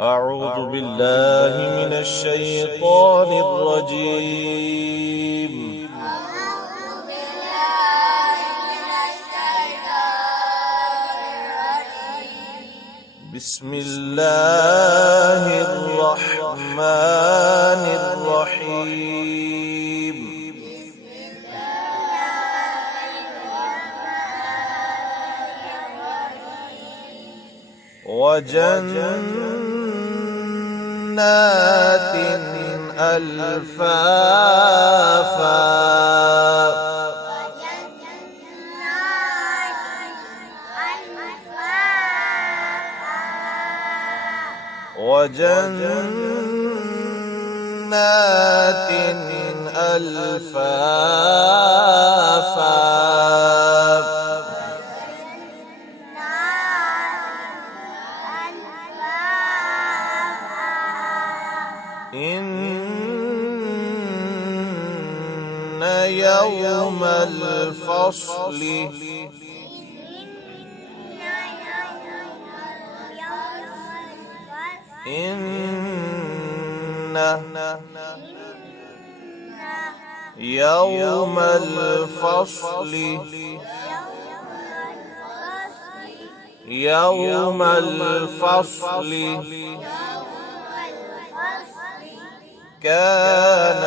أعوذ بالله من الشيطان الرجيم. بسم الله الرحمن الرحيم. وجنات ألفافا وجنات ألفافا إن يوم الفصل إن يوم الفصل يوم الفصل كان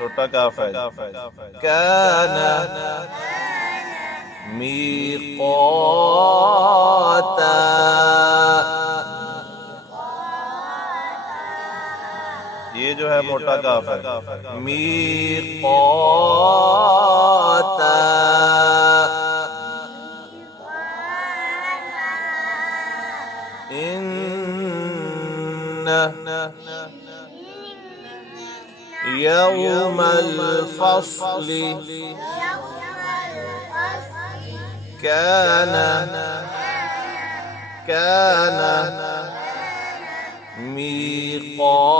छोटा काफ है كان ميقاتا ये जो है मोटा काफ है मीक़ाता يوم الفصل كان ميقاتا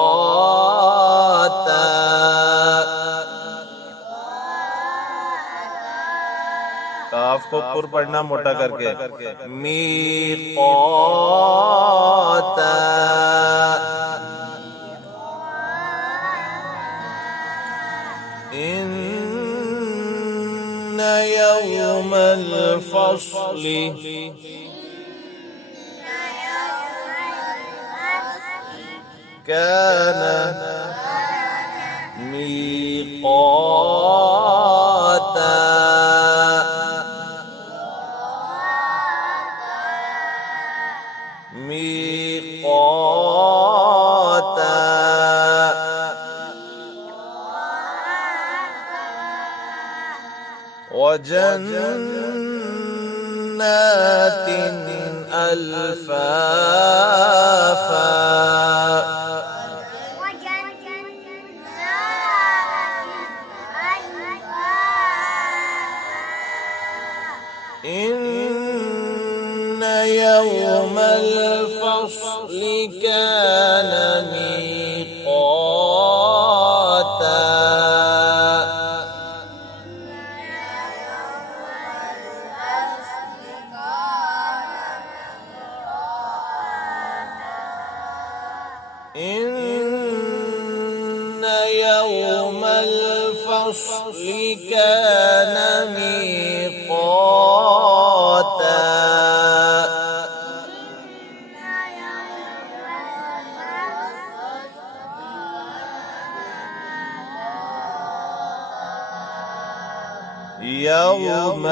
काफ को पुर पढ़ना मोटा करके मीक़ाता إن يوم الفصل كان ميقاتا وجنات ألفافا إن يوم الفصل كان ميقاتا إن يوم الفصل كان ميقاتا يوم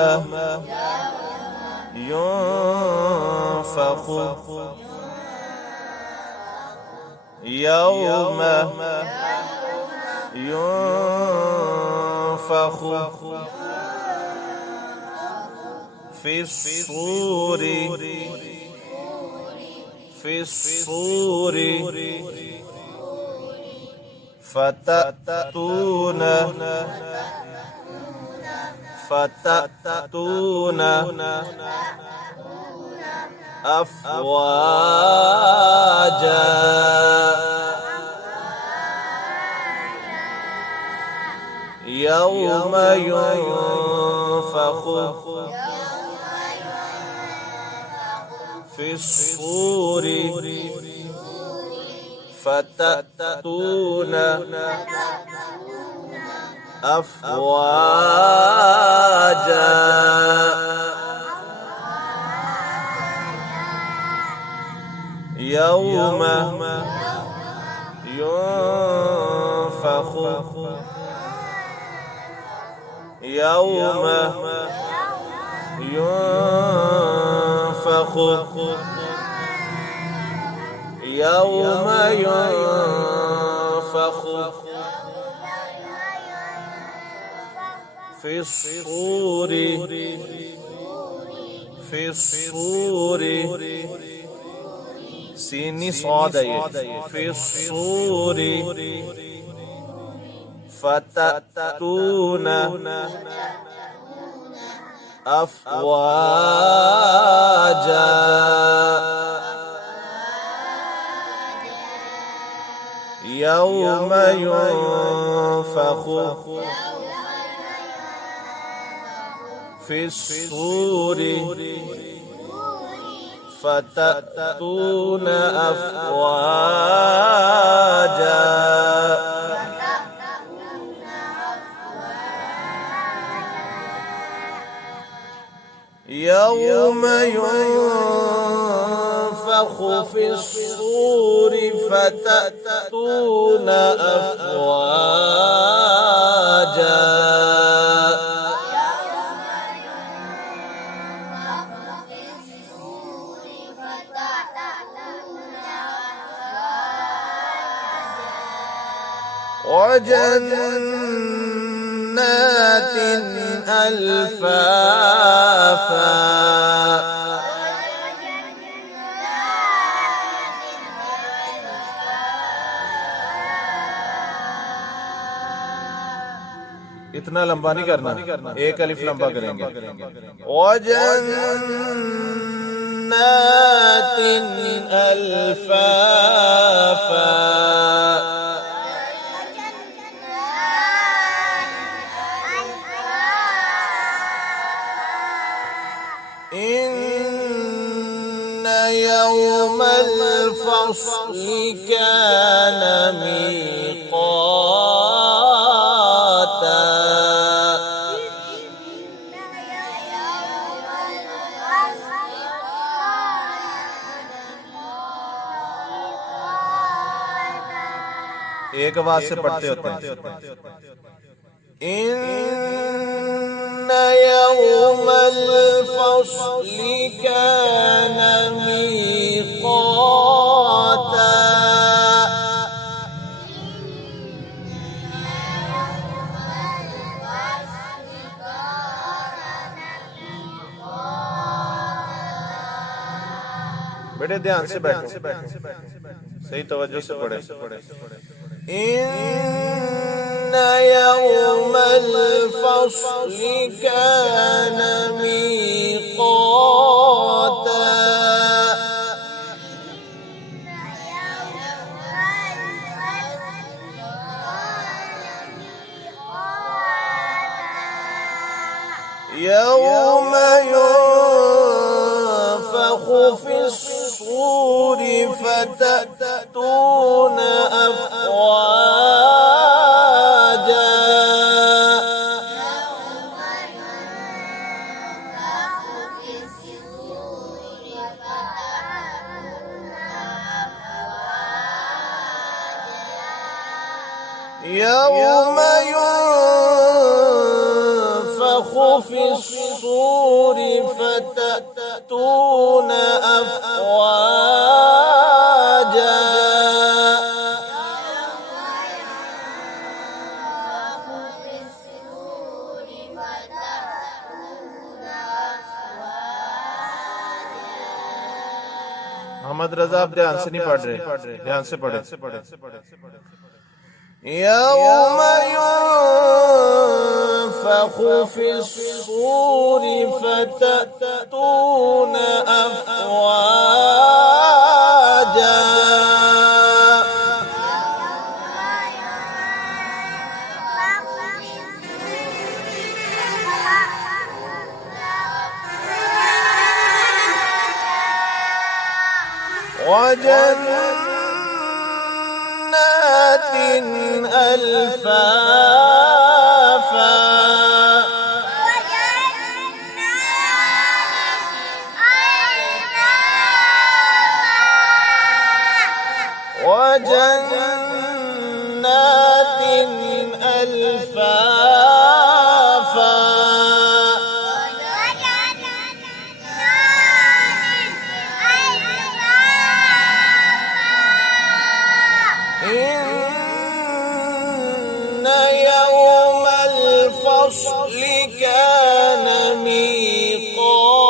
ينفخ يوم ينفخ في الصور فتأتون أفواجا يوم ينفخ في الصور فتأتون أفواجا يوم ينفخ يوم ينفخ يوم ينفخ في الصور في الصور سين صاد في الصور فتأتون أفواجا يوم ينفخ في الصور فتأتون أفواجا يوم ينفخ في الصور فتأتون أفواجا وجنات ألفافا इतना लंबा नहीं करना, एक अलिफ लंबा करेंगे। वजन्नात अल्फाफा إن يوم الفصل كان ميقاتا एक आवाज से पढ़ते होते हैं। إن يوم الفصل كان ميقاتا बेटे ध्यान से बैठो, सही तवज्जो से पढ़े। إن يوم الفصل كان ميقاتا يوم ينفخ في الصور فتأتون أفواجا يوم ينفخ في الصور فتأتون أفواجا मोहम्मद रजा आप ध्यान से नहीं पढ़ रहे, ध्यान से पढ़े। يوم ينفخ في الصور فتأتون أفواجا وجنات ألفافا وجنات ألفافا إن يوم الفصل كان ميقاتا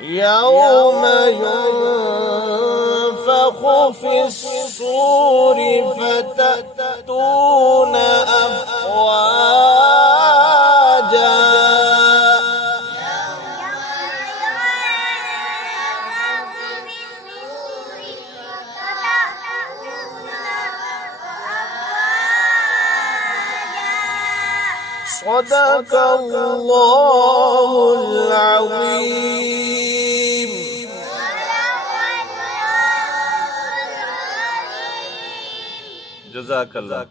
يوم ينفخ في الصور فتأتون أفواجا صدق الله العظيم. جزاك الله.